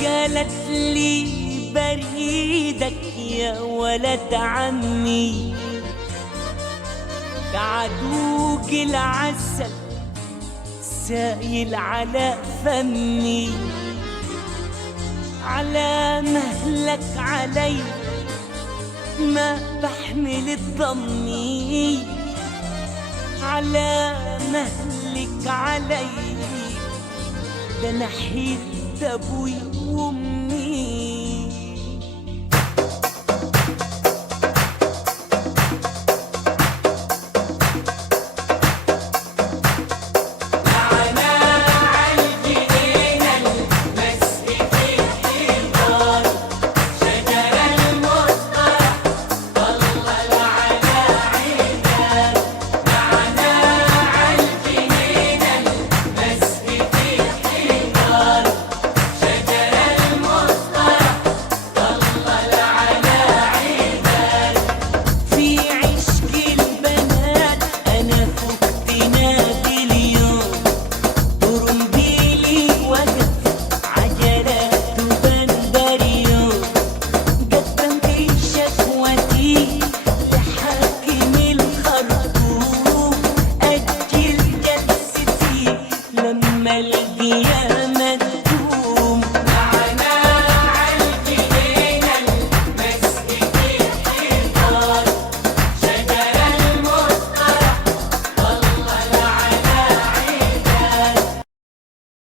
قالت لي بريدك يا ولد عمي، كعدوق العسل سايل على فمي، على مهلك علي ما بحمل الضمي، على مهلك علي ده نحيت ابوي وامي.